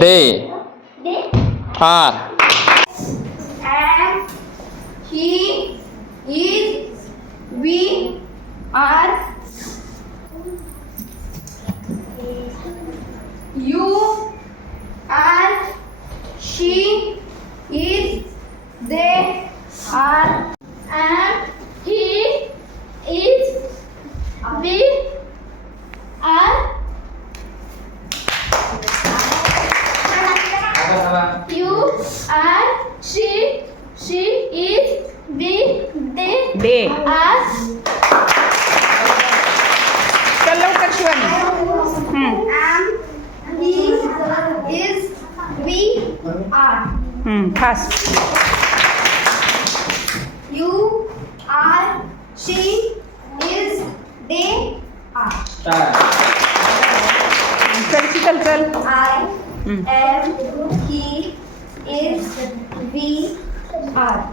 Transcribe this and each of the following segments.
They are. And he is, we are. You are, she is, they are. And he is, we are. You are, she is, we, they are. चल लवकर Shivani. Am, he is, we are. Fast. You are, she is, they are. चल शीतल चल. I am, he is, we are.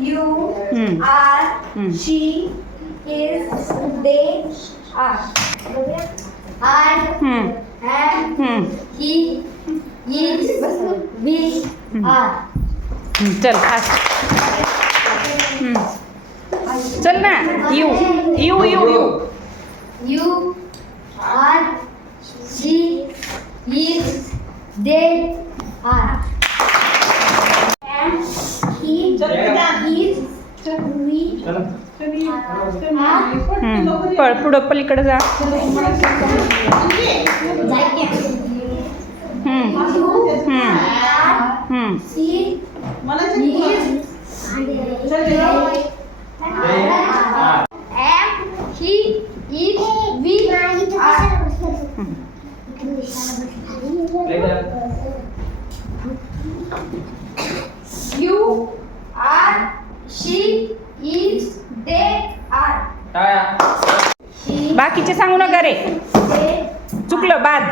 You are, she is, they are. I am, he is, we are. चल fast. चल ना. You you you. You are, she is, they are. And he is, we are. पळ पुढं पलीकडे जा. She is, am, he is, we are. You are, she is, they are. बाकीचे सांगू नका रे. They चुकलं बाद.